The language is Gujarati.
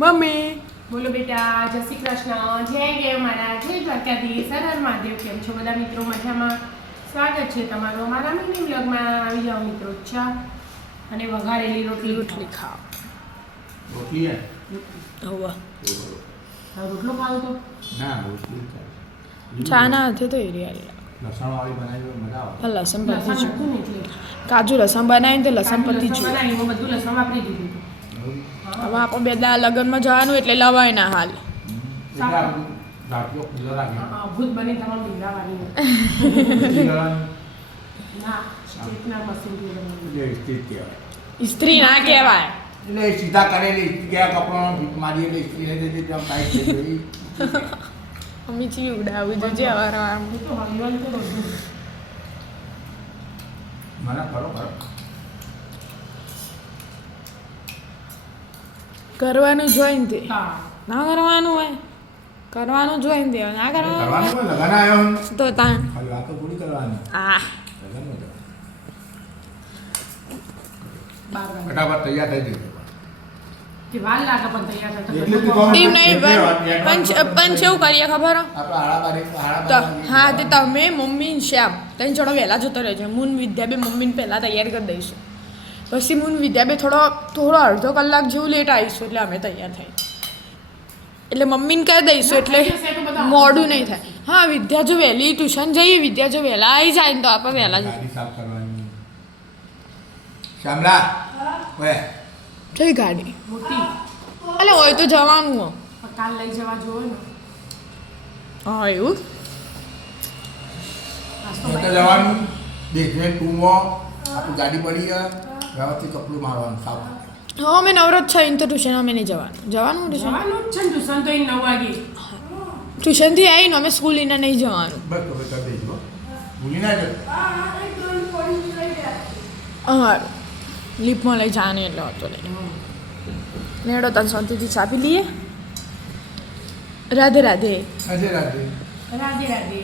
મમ્મી બોલો બેટા, જય શ્રી કૃષ્ણ, જય દેવ મહારાજ, જય દ્વારકાધીશ, હર હર મહાદેવ. કેમ છો બધા મિત્રો? મજામાં? સ્વાગત છે તમારું અમારા મિની બ્લોગમાં. આવી જાઓ મિત્રો, ચા અને વઘારેલી રોટલી ખાઓ. રોટલી હે હવે રોટલો ખાવ તો ના રોટલી ચાલે. ચા ના હાથે તો એરિયા લસણ વાળી બનાવી હોય મજા આવે. લસણ પતી લસણ ગયું. હતું ને એટલે કાજુ લસણ બનાવીને તો લસણ કાજુ પતી લસણ ગયું. બનાવી, એમાં બધું લસણ વાપરી દીધું હતું. હવે આપણે બે દા લગ્નમાં જવાનું એટલે લવાય ના હાલ. એટલે આ બધું રાખ્યો ખુલ્લો રાખી હા, ભૂત બની તમારે બિલાવાની ના સ્ટેટના મશીનથી બનાવી. એટલે સ્થિત કહેવાય. ઇસ્ત્રી ના કહેવાય. એટલે એ સીધા કરેલી ગયા કપડાનો ભીત મારી એટલે ઇસ્ત્રી થઈ જતી ત્યાં ટાઈટ થઈ ગઈ. મમ્મી ચી ઉડાવું જોજે અવારવાર. એ તો હલવાલ તો બધું મને કરો કરવાનું જોઈને તે હા. ના કરવાનું હોય કરવાનું જોઈને તે ના કરવાનું કરવાનું હોય લગન આવ્યો ને. તો તાન ખાલી વાતો થોડી કરવાની આ લગનમાં જવાનું. 12 વાગે. ફટાફટ તૈયાર થઈ જજો. કે વાર લાગે પણ તૈયાર થતા એટલે બધું તો એમ નહીં પંચ એવું કરીએ ખબર હો? આપણે હાડા તો બારે હા તે તમે મમ્મી ને શ્યામ ત્રણ જણો વહેલા જતો રહેજો. મૂન વિદ્યા બે મમ્મીને પહેલાં તૈયાર કરી દઈશું. પછી મૂન વિદ્યા બે થોડો અડધો કલાક જેવું લેટ આવીશું એટલે અમે તૈયાર થઈ. એટલે મમ્મીને કહી દઈશું એટલે મોડું નહીં થાય. હા વિદ્યા જો વહેલી ટ્યુશન જઈએ, વિદ્યા જો વહેલા આવી જાય ને તો આપણે વહેલા જઈએ. ગાડી સાફ કરવાની. શ્યામલા ઓય કઈ ગાડી મોટી એટલે હોય તો જવાનું હો. પણ કાલ લઈ જવા જોવે ને. હા એવું નાસ્તો તો બાય. જવાનું દેખને ટૂંકો આપણી ગાડી પડી ગયા વ્યવસ્થિત કપડું મારવાનું સાફ. હા અમે નવરત છે તો ટ્યુશન અમે નહીં જવાનું ટ્યુશન જવાનું જ છે ને ટ્યુશન તો એ 9 વાગે. ટ્યુશનથી આવીને અમે સ્કૂલ એને નહીં જવાનું. બસ તો કરી દેજો ભૂલી ના જતો. હા લીપમાં લઈ જવાની એટલે હતો લઈ નેડો તન શાંતિથી ચાપી લઈએ. રાધે રાધે. આજે રાત્રે રાધે રાધે.